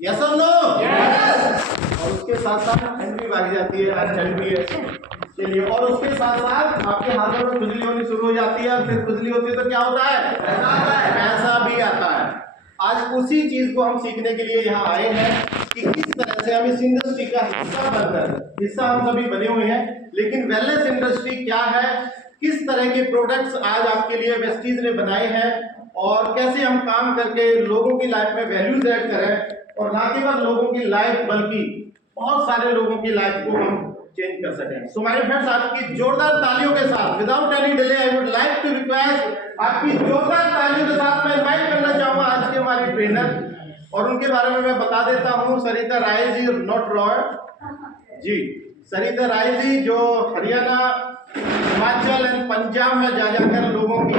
Yes और no? और उसके साथ साथ ठंड भी भाग जाती है, आज ठंड भी है। चलिए, और उसके साथ साथ आपके हाथों में खुजली होनी शुरू हो जाती है, और फिर खुजली होती है तो क्या होता है? पैसा भी आता है। आज उसी चीज को हम सीखने के लिए यहाँ आए हैं कि किस तरह से हम इस इंडस्ट्री का हिस्सा बनकर, हिस्सा हम सभी बने हुए हैं, लेकिन वेलनेस इंडस्ट्री क्या है, किस तरह के प्रोडक्ट्स आज आपके लिए वेस्टीज ने बनाए हैं, और कैसे हम काम करके लोगों की लाइफ में वैल्यूज ऐड करें, और ना केवल लोगों की लाइफ बल्कि बहुत सारे लोगों की लाइफ को हम चेंज कर सकें। सो माय फ्रेंड्स, आपकी जोरदार तालियों के साथ, without any delay, I would like to request, आपकी जोरदार तालियों के साथ मैं इनवाइट करना चाहूंगा आज के हमारे ट्रेनर, और उनके बारे में मैं बता देता हूं। सरिता राय जी, नॉट रॉय जी, सरिता राय जी जो हरियाणा, हिमाचल एंड पंजाब में जा जाकर लोगों की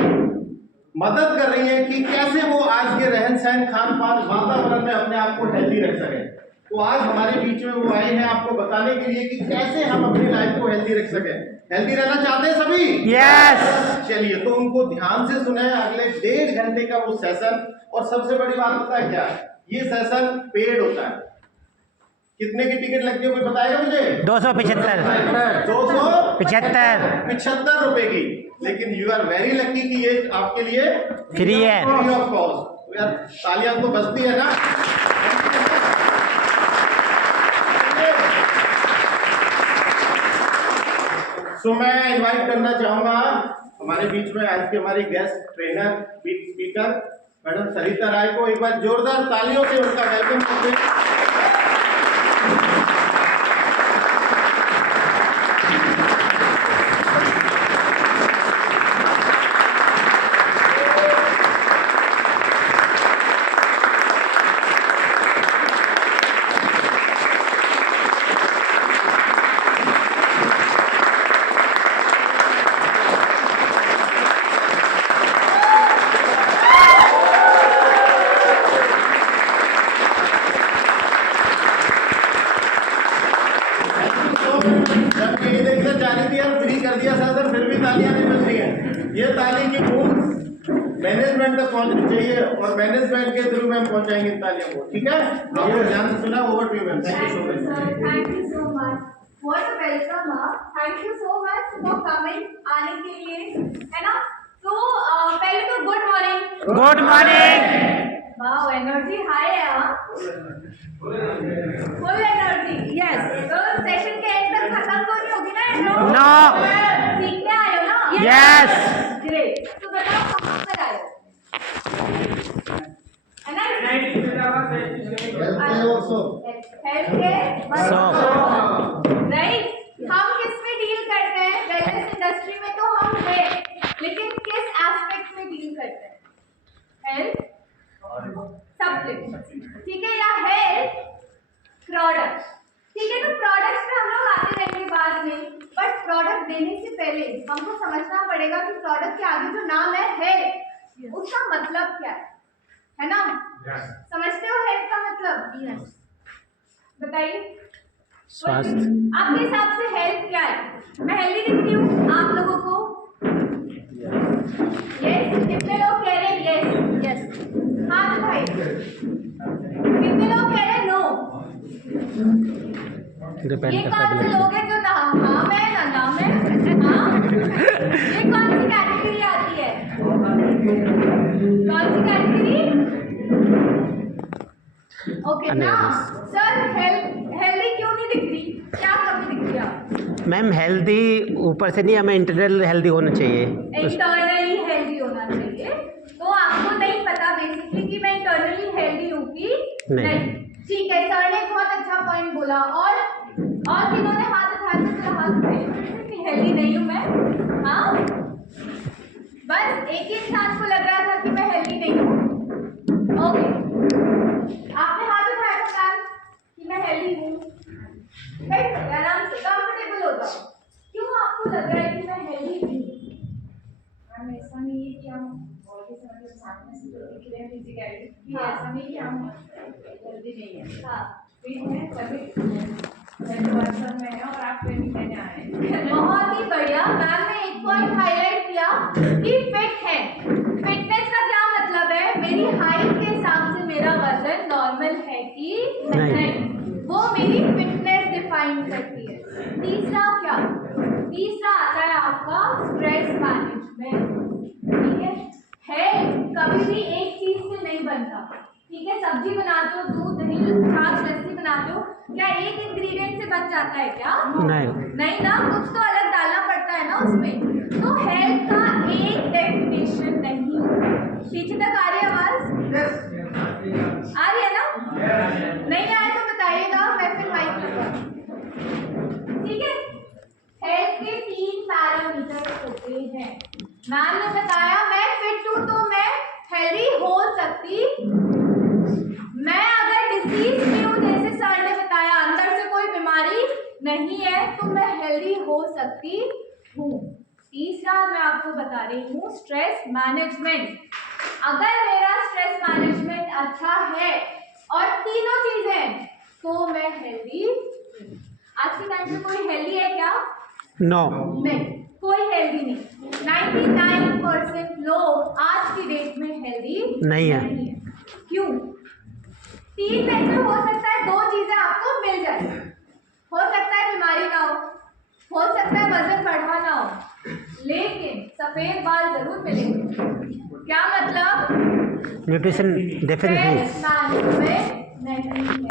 मदद कर रही है कि कैसे वो आज के रहन सहन, खान पान, वातावरण में अपने आप को हेल्दी रख सकें। तो आज हमारे बीच में वो आए हैं आपको बताने के लिए कि कैसे हम अपनी लाइफ को हेल्दी रख सकें। हेल्दी रहना चाहते हैं सभी? यस। चलिए, तो उनको ध्यान से सुने अगले 1.5 घंटे का वो सेशन। और सबसे बड़ी बात पता है क्या है? ये सेशन पेड होता है। कितने की टिकट लगती है, कोई बताएगा मुझे? 275 रुपए की। लेकिन यू आर वेरी लकी कि ये आपके लिए फ्री है, फ्री ऑफ कॉस्ट। यार तालियां तो बजती है ना। सो मैं इनवाइट करना चाहूंगा हमारे बीच में आज के हमारी गेस्ट ट्रेनर, स्पीकर मैडम सरिता राय को। एक बार जोरदार तालियों से उनका वेलकम करते हैं। ये ताली की बूंद मैनेजमेंट तक पहुंचनी चाहिए, और मैनेजमेंट के थ्रू में हम पहुंचाएंगे इन तालियों को। ठीक है, आपको ध्यान से सुना। Over to you ma'am. Thank you so much. Thank you so much, what a welcome. Thank you so much for coming, आने के लिए, है ना। तो पहले तो good morning. Good morning. Wow, energy high है, फुल एनर्जी। यस, तो सेशन के एंड तक खत्म तो नहीं होगी ना? नो। सीखने आए हो ना? यस। ग्रेट। तो बताओ कहाँ पर आए हो? है ना? Health care right. हम किस में डील करते हैं? वेलनेस इंडस्ट्री में तो हम है, लेकिन किस एस्पेक्ट में डील करते हैं? हेल्थ सप्लीमेंट, ठीक है, या हेल्थ प्रोडक्ट, ठीक है। तो प्रोडक्ट्स में हम लोग आते रहेंगे बाद में, बट प्रोडक्ट देने से पहले हमको समझना पड़ेगा कि प्रोडक्ट के आगे जो नाम है हेल्थ, उसका मतलब क्या है ना? समझते हो हेल्थ का मतलब? यस। बताइए स्वास्थ्य। आपके हिसाब से हेल्थ क्या है? मैं हेल्दी दिख रही हूँ आप लोगों को? यस। कितने लोग कह रहे हैं यस? यस, हाथ उठाइए। कितने लोग कह रहे हैं नो? ये कौन से लोग हैं जो ना हाँ में ना नाम है? हाँ, ये कौन सी कैटेगरी आती है? कौन सी कैटेगरी? ओके ना सर, हेल्दी क्यों नहीं दिख रही? क्या कमी दिख रही है? मैम हेल्दी ऊपर से नहीं, हमें इंटरनल हेल्दी होना चाहिए। इंटरनली हेल्दी होना चाहिए। तो आपको नहीं पता बेसिकली कि मैं इंटरनली हेल्दी हूँ कि नहीं। ठीक है, सर ने बहुत अच्छा पॉइंट बोला। और जिन्होंने हाथ उठाए थे तो हाथ उठाए कि हेल्दी नहीं हूँ मैं। हाँ, बस एक ही इंसान को लग रहा था कि मैं हेल्दी नहीं हूँ। ओके, आपने हाथ उठाया था मैम कि मैं हेल्दी हूँ। बैठ सकते आराम से, कंफर्टेबल हो जाओ। क्यों आपको लग रहा है कि मैं हेल्दी नहीं हूँ? मैम ऐसा नहीं है कि हम बॉडी से मतलब सामने से जो दिख रहे हैं फिजिकली, ऐसा नहीं कि हम हेल्दी नहीं है। हाँ, फिट है सभी वाट्सएप में है, और आप ट्रेनिंग लेने आए हैं। बहुत ही बढ़िया। मैम ने एक पॉइंट हाईलाइट किया कि फिट है। फिटनेस का क्या मतलब है? मेरी हाइट के हिसाब से मेरा वजन नॉर्मल कि नहीं, वो मेरी फिटनेस डिफाइन करती है। तीसरा क्या, तीसरा आता है आपका स्ट्रेस मैनेजमेंट। ठीक है कभी भी एक चीज से नहीं बनता। ठीक है, सब्जी बनाते हो, दूध दही छाछ लस्सी बनाते हो, क्या एक इंग्रेडिएंट से बन जाता है क्या? नहीं ना, कुछ तो अलग डालना पड़ता है ना उसमें। तो हेल्थ का एक डेफिनेशन नहीं होता। पीछे तक आ रही है आवाज? आ रही है ना? नहीं आए तो बताइएगा, मैं फिर माइक लगा। ठीक है, हेल्थ के 3 पैरामीटर होते हैं। मैम ने बताया मैं फिट हूं तो मैं हेल्दी हो सकती, मैं अगर डिसीज में हूं जैसे सर ने बताया अंदर से कोई बीमारी नहीं है तो मैं हेल्दी हो सकती हूँ। तीसरा मैं आपको बता रही हूँ स्ट्रेस मैनेजमेंट। अगर मेरा स्ट्रेस मैनेजमेंट अच्छा है और तीनों चीजें तो मैं हेल्दी। आज के टाइम में कोई हेल्दी है क्या? नो नहीं, कोई हेल्दी नहीं। 99% लोग आज की डेट में हेल्दी नहीं है। क्यों? 3 में से हो सकता है 2 चीजें आपको मिल जाए। हो सकता है बीमारी ना हो सकता है वजन बढ़ा ना हो, लेकिन सफेद बाल जरूर मिलेंगे। क्या मतलब? न्यूट्रिशन डेफिशिएंसी नहीं है।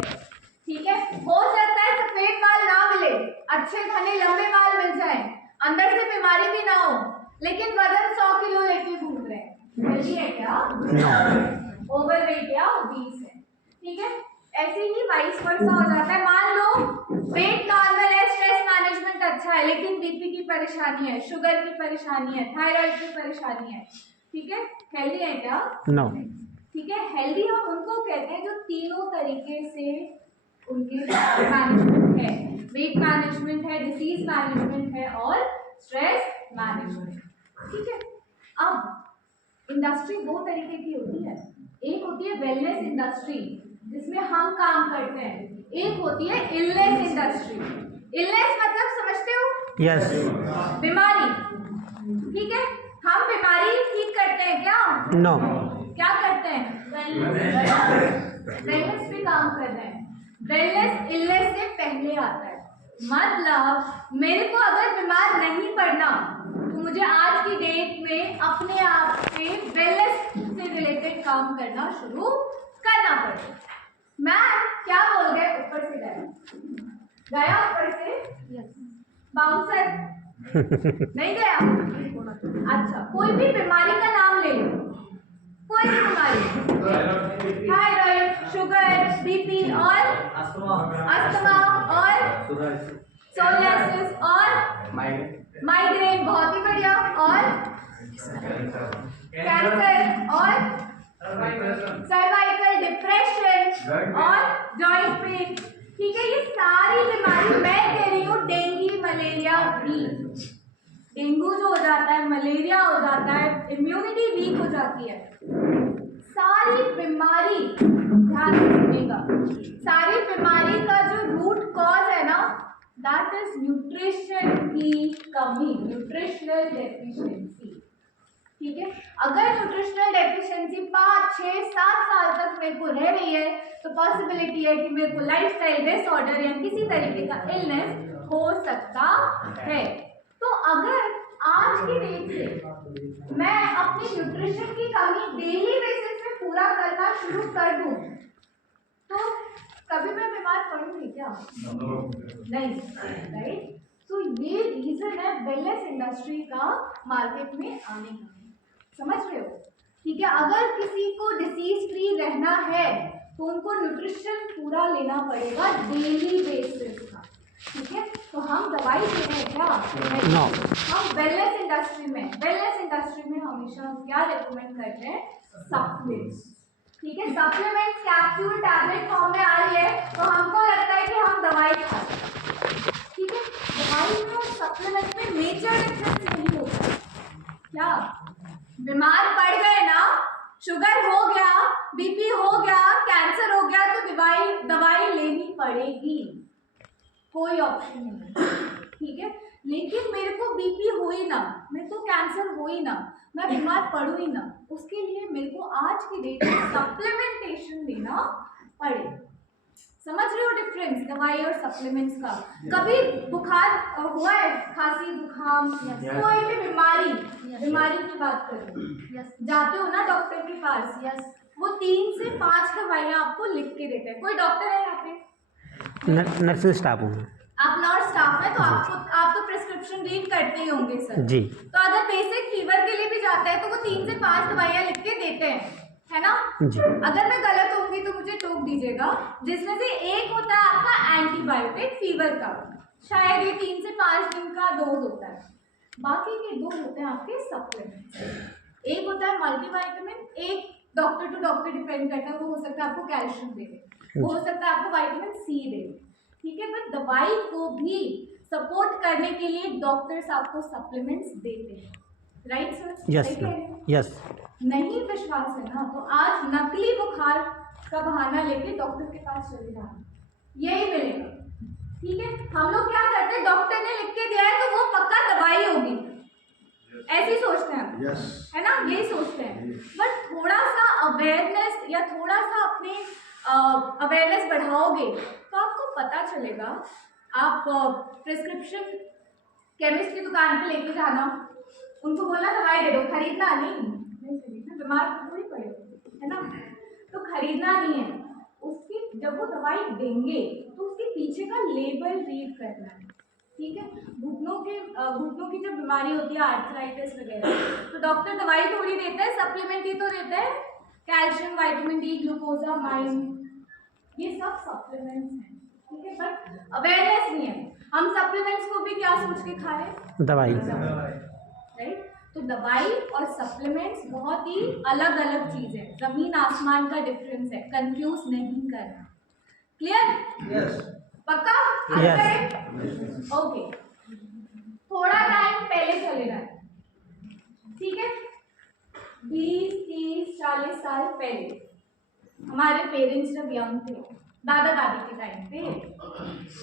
ठीक है, हो सकता है सफेद बाल ना मिले, अच्छे घने लंबे बाल मिल जाए, अंदर से बीमारी भी ना हो, लेकिन वजन 100 किलो लेके घूम रहे हैं। हेल्दी है क्या? ओवरवेट या ओबीस है। ठीक है, ऐसे ही वाइस वर्सा हो जाता है। मान लो वेट नॉर्मल है, स्ट्रेस मैनेजमेंट अच्छा है, लेकिन बीपी की परेशानी है, शुगर की परेशानी है, थायराइड की परेशानी है। ठीक है, हेल्दी है क्या? नो। ठीक है, हेल्दी हम उनको कहते हैं जो तीनों तरीके से उनके मैनेजमेंट है, वेट मैनेजमेंट है, डिसीज मैनेजमेंट है और स्ट्रेस मैनेजमेंट। ठीक है, अब इंडस्ट्री 2 तरीके की होती है। एक होती है वेलनेस इंडस्ट्री जिसमें हम काम करते हैं, एक होती है इलनेस इंडस्ट्री। इलनेस मतलब समझते हो? यस। बीमारी। ठीक है, हम बीमारी ठीक करते हैं क्या? नो। क्या करते हैं? वेलनेस पे काम कर रहे हैं। वेलनेस इलनेस से पहले आता है। मतलब मेरे को अगर बीमार नहीं पड़ना तो मुझे आज की डेट में अपने आप से वेलनेस से रिलेटेड काम करना शुरू करना पड़ेगा। मैम क्या बोल गए? ऊपर से गया ऊपर से बाउंसर नहीं गया? अच्छा, कोई भी बीमारी का नाम ले लो, कोई भी बीमारी, थायराइड, शुगर, बीपी और अस्थमा और सोरियासिस और माइग्रेन, बहुत ही बढ़िया, और कैंसर और सर्वाइकल डिप्रेशन और जॉइंट पेन। ठीक है, ये सारी बीमारी मैं कह रही हूँ डेंगू मलेरिया भी। डेंगू जो हो जाता है, मलेरिया हो जाता है, इम्यूनिटी वीक हो जाती है। सारी बीमारी, ध्यान रखिएगा, सारी बीमारी का जो रूट कॉज है ना, दैट इज न्यूट्रिशन की कमी, न्यूट्रिशनल डेफिशिएंसी। ठीक है, अगर न्यूट्रिशनल डेफिशिएंसी 5, 6, 7 साल तक मेरे को रह रही है तो पॉसिबिलिटी है कि मेरे को लाइफस्टाइल डिसऑर्डर या किसी तरीके का इलनेस हो सकता है। तो अगर आज की डेट से मैं अपनी न्यूट्रिशन की कमी डेली बेसिस पे पूरा करना शुरू कर दूं तो कभी मैं बीमार पड़ूंगी क्या? नहीं, राइट। तो ये रीजन है वेलनेस इंडस्ट्री का मार्केट में आने का। समझ रहे हो? ठीक है, अगर किसी को डिसीज फ्री रहना है तो उनको न्यूट्रिशन पूरा लेना पड़ेगा डेली बेसिस का। ठीक है, तो हम दवाई दे रहे हैं क्या? नो। हम वेलनेस इंडस्ट्री में हमेशा हम क्या रिकमेंड करते हैं? सप्लीमेंट्स। ठीक है, सप्लीमेंट्स कैप्सूल टैबलेट फॉर्म में आ रही है तो हमको लगता है कि हम दवाई खाते हैं। ठीक है, दवाई में और सप्लीमेंट में मेजर डिफरेंस नहीं होता। क्या बीमार पड़ गए ना, शुगर हो गया, बीपी हो गया, कैंसर हो गया तो दवाई लेनी पड़ेगी, कोई ऑप्शन नहीं। ठीक है, लेकिन मेरे को बीपी हो ही ना, मेरे को कैंसर हो ही ना, मैं बीमार पड़ू ही ना, उसके लिए मेरे को आज की डेट में सप्लीमेंटेशन लेना पड़ेगा। डिफरेंस दवाई और सप्लीमेंट्स का। कभी बुखार हुआ है, खांसी जुकाम, कोई भी बीमारी की बात करें, जाते हो ना डॉक्टर के पास, वो 3 से 5 दवाइयाँ आपको लिख के देते हैं। कोई डॉक्टर है यहाँ पे? नर्सिंग स्टाफ हूँ। आप नर्स स्टाफ है तो आप तो प्रिस्क्रिप्शन रीड करते ही होंगे सर जी। तो अगर बेसिक फीवर के लिए भी जाता है तो वो 3 से 5 दवाइयाँ लिख के देते हैं, है ना जी। अगर मैं गलत होंगी तो मुझे टोक दीजिएगा। जिसमें से एक होता है आपका एंटीबायोटिक फीवर का, शायद ये 3 से 5 दिन का डोज होता है। बाकी के 2 होते हैं आपके सप्लीमेंट्स। एक होता है मल्टीविटामिन, एक डॉक्टर टू डॉक्टर डिपेंड करता है, वो हो सकता है आपको कैल्शियम दे दे, वो हो सकता है आपको विटामिन सी दे दे, ठीक है। बट दवाई को भी सपोर्ट करने के लिए डॉक्टर्स आपको सप्लीमेंट्स देते हैं, राइट सर? Yes yes. नहीं विश्वास है ना तो आज नकली बुखार का बहाना लेके डॉक्टर के पास चले जाना, यही मिलेगा, ठीक है। हम लोग क्या करते हैं, डॉक्टर ने लिख के दिया है तो वो पक्का दवाई होगी, ऐसे ही सोचते हैं यस है ना, यही सोचते हैं। बट थोड़ा सा अवेयरनेस या थोड़ा सा अपने अवेयरनेस बढ़ाओगे तो आपको पता चलेगा। आप प्रिस्क्रिप्शन केमिस्ट की दुकान पे लेके जाना, उनको बोलना दवाई दे दो, खरीदना नहीं खरीदना, बीमार थोड़ी पड़े है ना, तो खरीदना नहीं है। उसकी जब वो दवाई देंगे तो उसके पीछे का लेबल रीड करना है, ठीक है। घुटनों की जब बीमारी होती है आर्थराइटिस वगैरह, तो डॉक्टर दवाई थोड़ी देता है, सप्लीमेंट ही तो देता है, कैल्शियम, विटामिन डी, ग्लूकोजामाइन, ये सब सप्लीमेंट्स हैं, ठीक है। बट अवेयरनेस नहीं है, हम सप्लीमेंट्स को भी क्या सोच के खा रहे हैं, दवाई, राइट। तो दवाई और सप्लीमेंट्स बहुत ही अलग अलग चीज़ है, जमीन आसमान का डिफरेंस है, कंफ्यूज नहीं करना। क्लियर? यस पक्का? Yes. ओके, थोड़ा टाइम पहले चलेगा, ठीक है। 20, 30, 40 साल पहले हमारे पेरेंट्स जब यंग थे, दादा दादी के टाइम पे,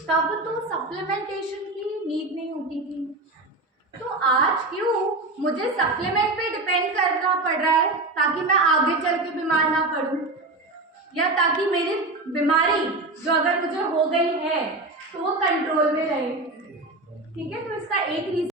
तब तो सप्लीमेंटेशन की नीड नहीं होती थी। तो आज क्यों मुझे सप्लीमेंट पे डिपेंड करना पड़ रहा है ताकि मैं आगे चल के बीमार ना पड़ूं, या ताकि मेरी बीमारी जो अगर मुझे हो गई है तो वो कंट्रोल में रहे, ठीक है। तो इसका एक रीजन